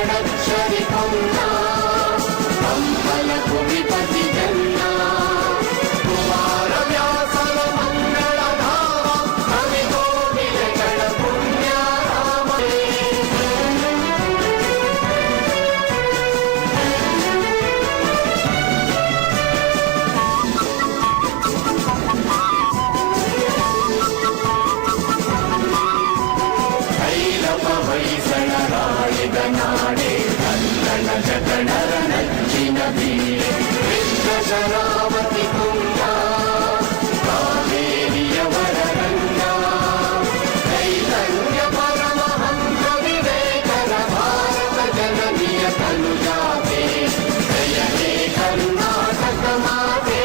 षडक्षरि पुण्या कम्पल कुविपति जन्ना कुमार व्यासल मंगल धाम कवि कोकिलगण पुण्य रामे ನಾಡೆ ಕನ್ನಡ ಜಗಣರ ನಚ್ಚಿನ ಬೀಡೆ ಶರಾವತಿ ಕುಂಡ ಕಾವೇರಿಯವರ ರಂಗ ಚೈತನ್ಯ ಪರಮಹಂಸ ವಿವೇಕರ ಭಾರತ ಜನನಿಯ ತನುಜಾತೆ ಜಯ ಹೇ ಕರ್ನಾಟಕ ಮಾತೆ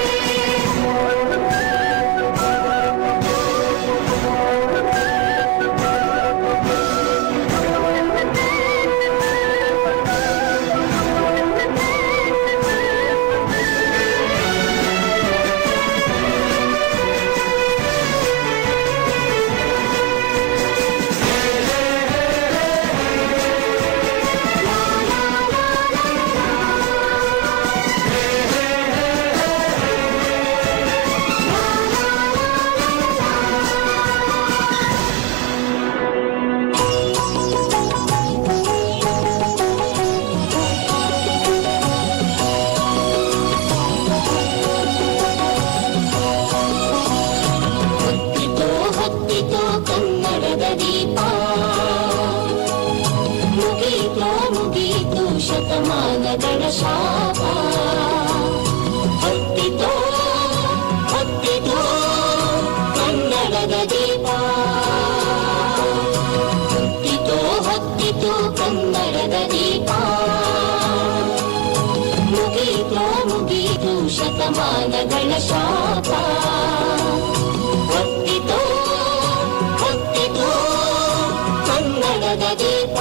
ಶತಮಾನಗಳ ಶಾಪ ಹೊತ್ತಿತೋ ಹೊತ್ತಿತೋ ಕನ್ನಡದ ದೀಪ ಹೊತ್ತಿತೋ ಹೊತ್ತಿತೋ ಕನ್ನಡದ ದೀಪ ಮುಗೀತೋ ಮುಗೀತು ಶತಮಾನಗಳ ಶಾಪ ಹೊತ್ತಿತೋ ಹೊತ್ತಿತೋ ಕನ್ನಡದ ದೀಪ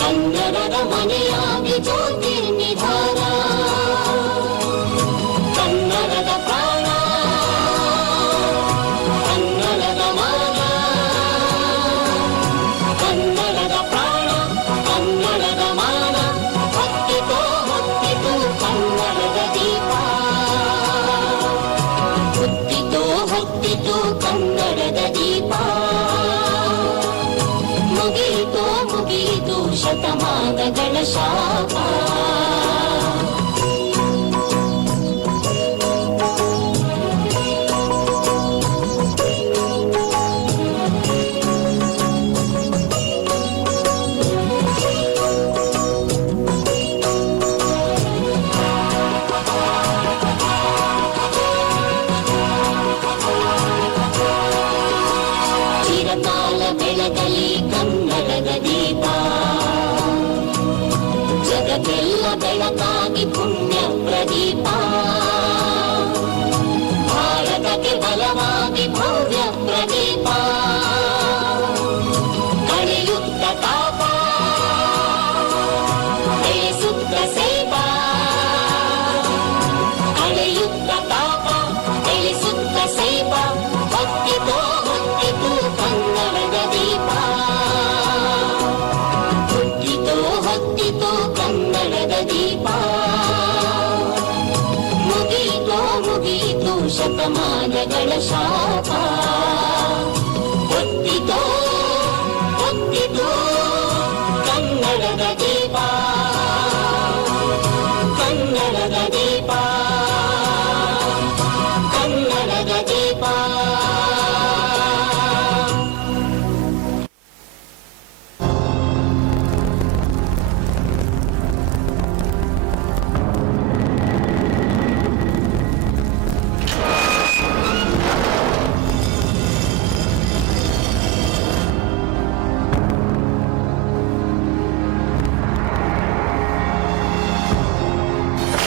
ಕನ್ನಡದ ಮನೆಯಾಗಿ ಜ್ಯೋತಿ ನಿಧಾನ ಕನ್ನಡದ ಪ್ರಾಣ ಕನ್ನಡದ ಮಾನ ಕನ್ನಡದ ಪ್ರಾಣ ಕನ್ನಡದ ಮಾನ ಹೊತ್ತಿತೋ ಹೊತ್ತಿತು ಕನ್ನಡದ ದೀಪ ಹೊತ್ತಿತೋ ಹೊತ್ತಿತು ಕನ್ನಡದ ದೀಪ ಮುಗೀತೋ ಮುಗೀತು ಶತಮಾನಗಳ ಶಾಪ ಚಿರಕಾಲ ಬೆಳಗಲಿ ಕನ್ನಡದ ದೀಪ ಜಗಕ್ಕೆಲ್ಲ ಬೆಳಕಾಗಿ ಪುಣ್ಯ ಪ್ರದೀಪ ಭಾರತಕ್ಕೆ ಬಲವಾಗಿ ಭವ್ಯ ಪ್ರದೀಪ ಕಳೆಯುತ್ತ ತಾಪ ಬೆಳೆಸುತ್ತ ಸೇಪ ಕಳೆಯುತ್ತ ತಾಪ ಬೆಳೆಸುತ್ತ ಸೇಪ ಹೊತ್ತಿತೋ ಹೊತ್ತಿತು ಕನ್ನಡದ ದೀಪ ಹೊತ್ತಿತೋ ಹೊತ್ತಿತು ಕನ್ನಡದ ದೀಪ ಮುಗೀತೋ ಮುಗೀತು ಶತಮಾನಗಳ ಶಾಪ